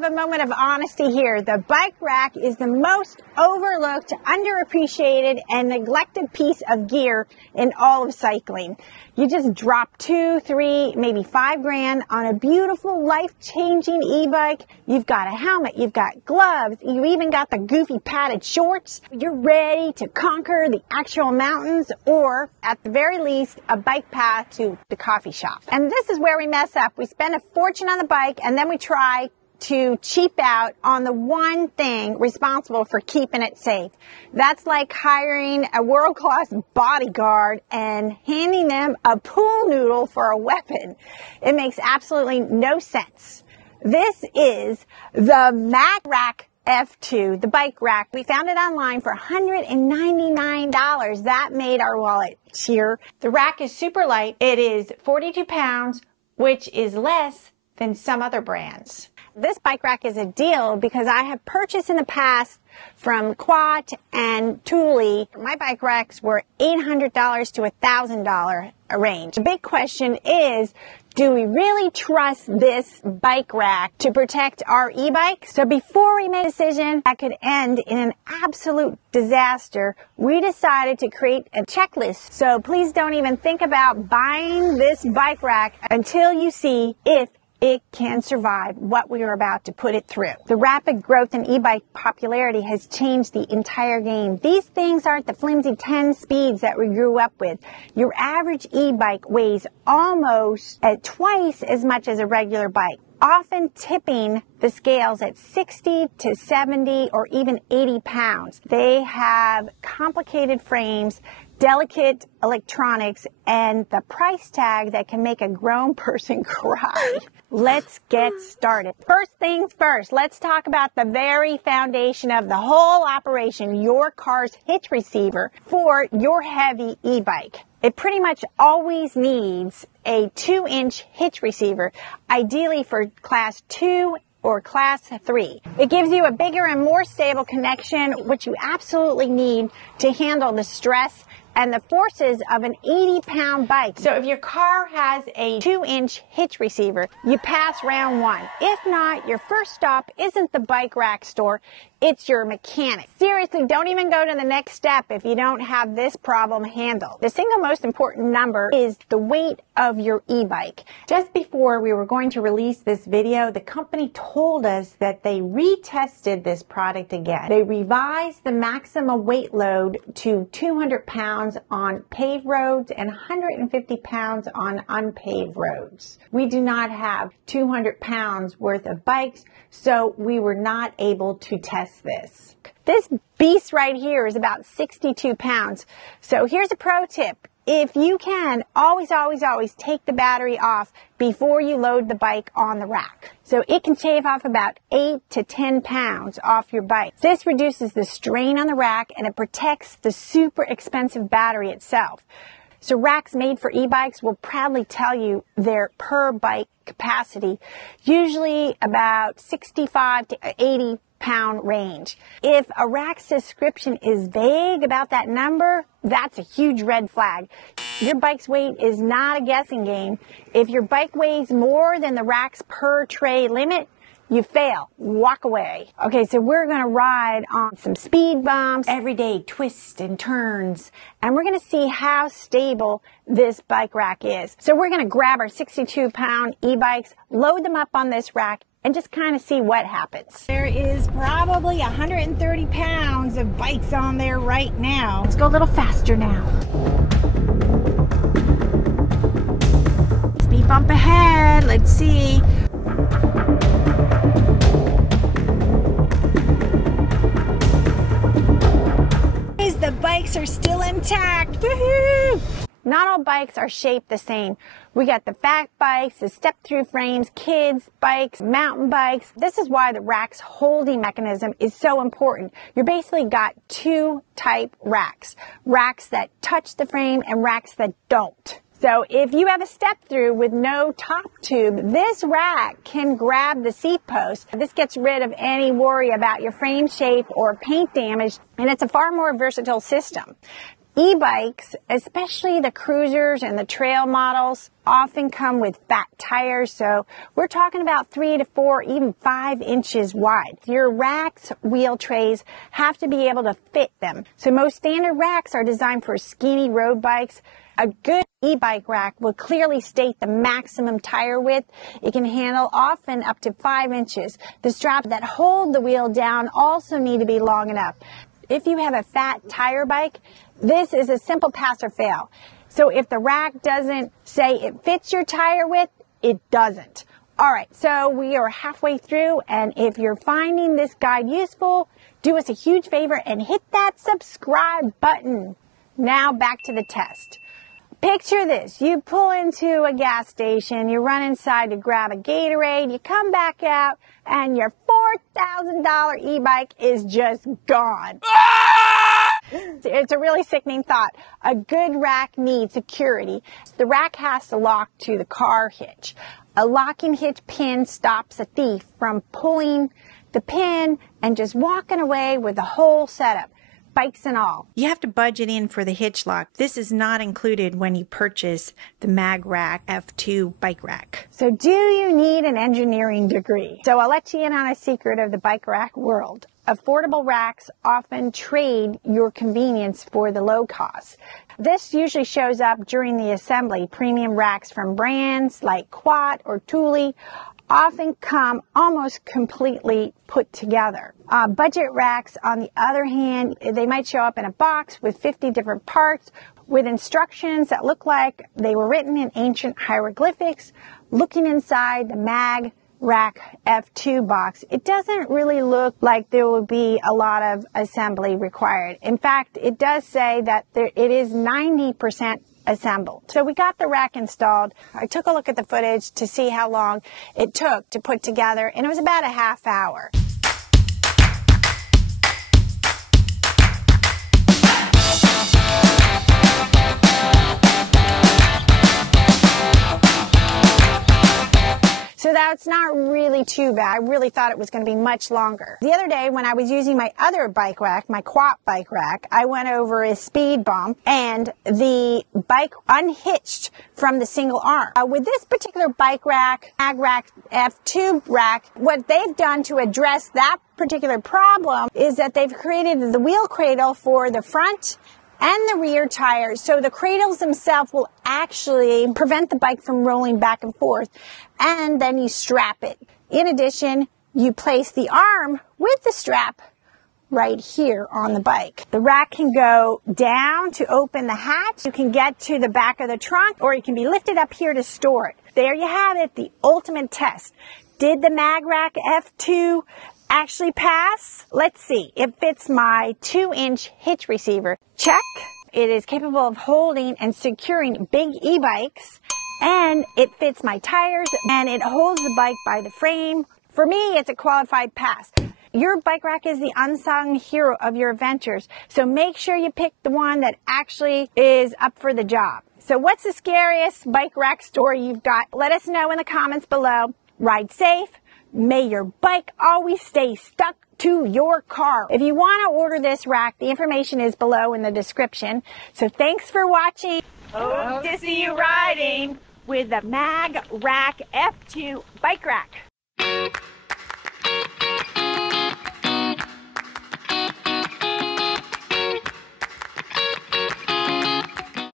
have a moment of honesty here. The bike rack is the most overlooked, underappreciated, and neglected piece of gear in all of cycling. You just drop 2, 3, maybe 5 grand on a beautiful, life-changing e-bike. You've got a helmet, you've got gloves, you even got the goofy padded shorts. You're ready to conquer the actual mountains, or at the very least, a bike path to the coffee shop. And this is where we mess up. We spend a fortune on the bike, and then we try to cheap out on the one thing responsible for keeping it safe. That's like hiring a world-class bodyguard and handing them a pool noodle for a weapon. It makes absolutely no sense. This is the MagRack F2, the bike rack. We found it online for $199. That made our wallet cheer. The rack is super light. It is 42 pounds, which is less than some other brands. This bike rack is a deal because I have purchased in the past from Quat and Thule. My bike racks were $800 to $1,000 a range. The big question is, do we really trust this bike rack to protect our e-bike? So before we made a decision that could end in an absolute disaster, we decided to create a checklist. So please don't even think about buying this bike rack until you see if it can survive what we are about to put it through. The rapid growth in e-bike popularity has changed the entire game. These things aren't the flimsy 10 speeds that we grew up with. Your average e-bike weighs almost at twice as much as a regular bike, often tipping the scales at 60 to 70 or even 80 pounds. They have complicated frames, delicate electronics, and the price tag that can make a grown person cry. Let's get started. First things first, let's talk about the very foundation of the whole operation, your car's hitch receiver for your heavy e-bike. It pretty much always needs a 2-inch hitch receiver, ideally for class 2 or class 3. It gives you a bigger and more stable connection, which you absolutely need to handle the stress and the forces of an 80-pound bike. So if your car has a 2-inch hitch receiver, you pass round 1. If not, your first stop isn't the bike rack store, it's your mechanic. Seriously, don't even go to the next step if you don't have this problem handled. The single most important number is the weight of your e-bike. Just before we were going to release this video, the company told us that they retested this product again. They revised the maximum weight load to 200 pounds on paved roads and 150 pounds on unpaved roads. We do not have 200 pounds worth of bikes, so we were not able to test this. This beast right here is about 62 pounds. So here's a pro tip. If you can, always take the battery off before you load the bike on the rack. So it can shave off about 8 to 10 pounds off your bike. This reduces the strain on the rack and it protects the super expensive battery itself. So racks made for e-bikes will proudly tell you their per bike capacity, usually about 65 to 80 pound range. If a rack's description is vague about that number, that's a huge red flag. Your bike's weight is not a guessing game. If your bike weighs more than the rack's per tray limit, you fail. Walk away. Okay, so we're going to ride on some speed bumps, everyday twists and turns, and we're going to see how stable this bike rack is. So we're going to grab our 62-pound e-bikes, load them up on this rack, and just kind of see what happens. There is probably 130 pounds of bikes on there right now. Let's go a little faster now. Speed bump ahead. Let's see. The bikes are still intact. Woohoo! Not all bikes are shaped the same. We got the fat bikes, the step-through frames, kids bikes, mountain bikes. This is why the rack's holding mechanism is so important. You basically got 2 type racks. Racks that touch the frame and racks that don't. So if you have a step-through with no top tube, this rack can grab the seat post. This gets rid of any worry about your frame shape or paint damage, and it's a far more versatile system. E-bikes, especially the cruisers and the trail models, often come with fat tires, so we're talking about 3 to 4, even 5 inches wide. Your rack's wheel trays have to be able to fit them. So most standard racks are designed for skinny road bikes. A good e-bike rack will clearly state the maximum tire width. It can handle often up to 5 inches. The straps that hold the wheel down also need to be long enough. If you have a fat tire bike, this is a simple pass or fail. So if the rack doesn't say it fits your tire width, it doesn't. All right, so we are halfway through, and if you're finding this guide useful, do us a huge favor and hit that subscribe button. Now back to the test. Picture this. You pull into a gas station, you run inside to grab a Gatorade, you come back out, and your $4,000 e-bike is just gone. It's a really sickening thought. A good rack needs security. The rack has to lock to the car hitch. A locking hitch pin stops a thief from pulling the pin and just walking away with the whole setup, bikes and all. You have to budget in for the hitch lock. This is not included when you purchase the MagRack F2 bike rack. So do you need an engineering degree? So I'll let you in on a secret of the bike rack world. Affordable racks often trade your convenience for the low cost. This usually shows up during the assembly. Premium racks from brands like Quat or Thule often come almost completely put together. Budget racks, on the other hand, they might show up in a box with 50 different parts with instructions that look like they were written in ancient hieroglyphics. Looking inside the MagRack F2 box, it doesn't really look like there will be a lot of assembly required. In fact, it does say that it is 90% assembled. So we got the rack installed. I took a look at the footage to see how long it took to put together, and it was about a half hour. So that's not really too bad. I really thought it was going to be much longer. The other day when I was using my other bike rack, my Quat bike rack, I went over a speed bump and the bike unhitched from the single arm. With this particular bike rack, MagRack F2 rack, what they've done to address that particular problem is that they've created the wheel cradle for the front and the rear tires, so the cradles themselves will actually prevent the bike from rolling back and forth, and then you strap it. In addition, you place the arm with the strap right here on the bike. The rack can go down to open the hatch. You can get to the back of the trunk, or it can be lifted up here to store it. There you have it, the ultimate test. Did the MagRack F2 actually pass? Let's see. It fits my 2-inch hitch receiver. Check. It is capable of holding and securing big e-bikes, and it fits my tires, and it holds the bike by the frame. For me, it's a qualified pass. Your bike rack is the unsung hero of your adventures, so make sure you pick the one that actually is up for the job. So what's the scariest bike rack story you've got? Let us know in the comments below. Ride safe. May your bike always stay stuck to your car. If you want to order this rack, the information is below in the description. So thanks for watching. Hope to see you riding with the MagRack F2 bike rack.